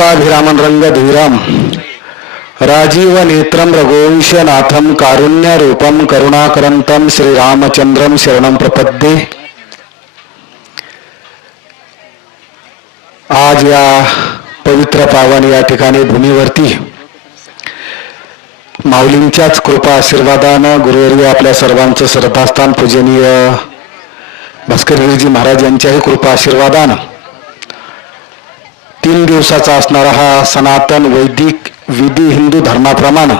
लोकाभिरामन रंग धीरम राजीव नेत्रम रघुवंशनाथम कारुण्य रूपम करुणाकरंतम श्रीरामचंद्रम शरणम प्रपद्ये। आज या पवित्र पावन या ठिकाणी भूमीवरती माऊलींच्याच कृपा आशीर्वादानं गुरुवर्य आपल्या सर्वांचं श्रद्धास्थान पूजनीय भास्करगिरीजी महाराज यांच्याही कृपा आशीर्वादानं 3 दिवसाचा असणारा हा सनातन वैदिक विधी हिंदू धर्माप्रमाणे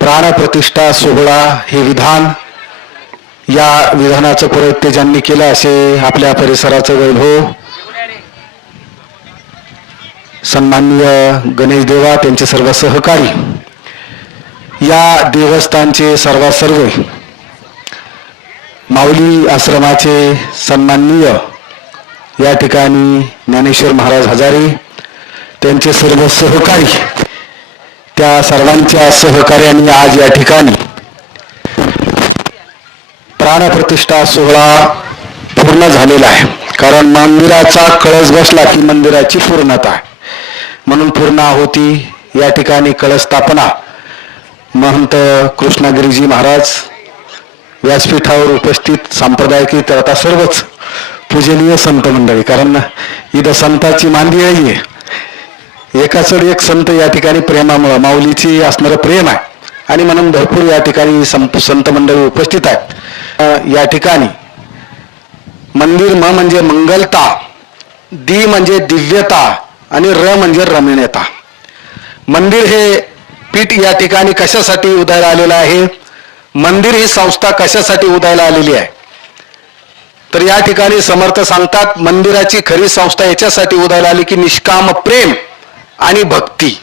प्राणप्रतिष्ठा सोहळा हे विधान, या विधानाचं पुरोहित्य ज्यांनी केलं असे आपल्या परिसराचं वैभव सन्माननीय गणेश देवा, त्यांचे सर्व सहकारी, या देवस्थानचे सर्व माऊली आश्रमाचे सन्माननीय या ठिकाणी ज्ञानेश्वर महाराज हजारे, त्यांचे सर्व सहकारी, त्या सर्वांच्या सहकार्याने आज या ठिकाणी प्राणप्रतिष्ठा सोहळा पूर्ण झालेला आहे. कारण मंदिराचा कळस बसला की मंदिराची पूर्णता आहे, म्हणून पूर्ण आहुती या ठिकाणी कळस स्थापना महंत कृष्णगिरीजी महाराज व्यासपीठावर उपस्थित सांप्रदायिक आता सर्वच पूजनीय संत मंडळी, कारण इथं संताची मांदी आहे, एकाचड एक संत या ठिकाणी प्रेमामुळे माऊलीची असणारं प्रेम आहे आणि म्हणून भरपूर या ठिकाणी संत मंडळी उपस्थित आहेत. या ठिकाणी मंदिर म म्हणजे मंगलता, दी म्हणजे दिव्यता आणि र म्हणजे रमणीयता. मंदिर हे पीठ या ठिकाणी कशासाठी उदयाला आलेलं आहे, मंदिर ही संस्था कशासाठी उदयाला आलेली आहे, तर या ठिकाणी समर्थ सांगतात मंदिराची खरी संस्था याच्यासाठी उदयाला आली की निष्काम प्रेम आणि भक्ती,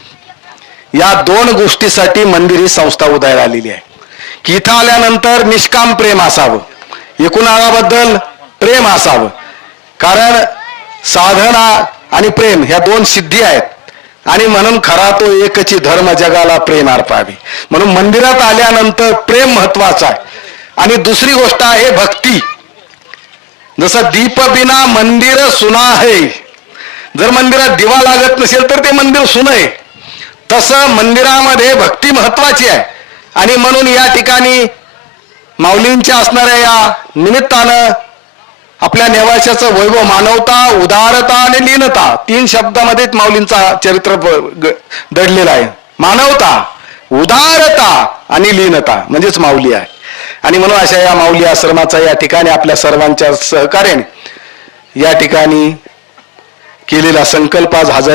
या 2 गोष्टीसाठी मंदिर ही संस्था उदयाला आलेली आहे. की इथं आल्यानंतर निष्काम प्रेम असावं, एकूणाबद्दल प्रेम असावं, कारण साधना आणि प्रेम ह्या 2 सिद्धी आहेत आणि म्हणून खरा तो एकची धर्म जगाला प्रेम अर्पावे, म्हणून मंदिरात आल्यानंतर प्रेम महत्वाचं आहे. आणि दुसरी गोष्ट आहे भक्ती. जसं दीप बिना मंदिर सुना है, जर मंदिरात दिवा लागत नसेल तर ते मंदिर सुन आहे, तसं मंदिरामध्ये भक्ती महत्वाची आहे. आणि म्हणून या ठिकाणी माऊलींच्या असणाऱ्या या निमित्तानं आपल्या नेवाशाचं वैभव, मानवता, उदारता आणि लीनता, 3 शब्दामध्येच माऊलींचा चरित्र दडलेला आहे. मानवता, उदारता आणि लीनता म्हणजेच माऊली आहे. आणि म्हणून अशा या माऊली आश्रमाचा या ठिकाणी आपल्या सर्वांच्या सहकार्याने या ठिकाणी केलेला संकल्प आज हजारे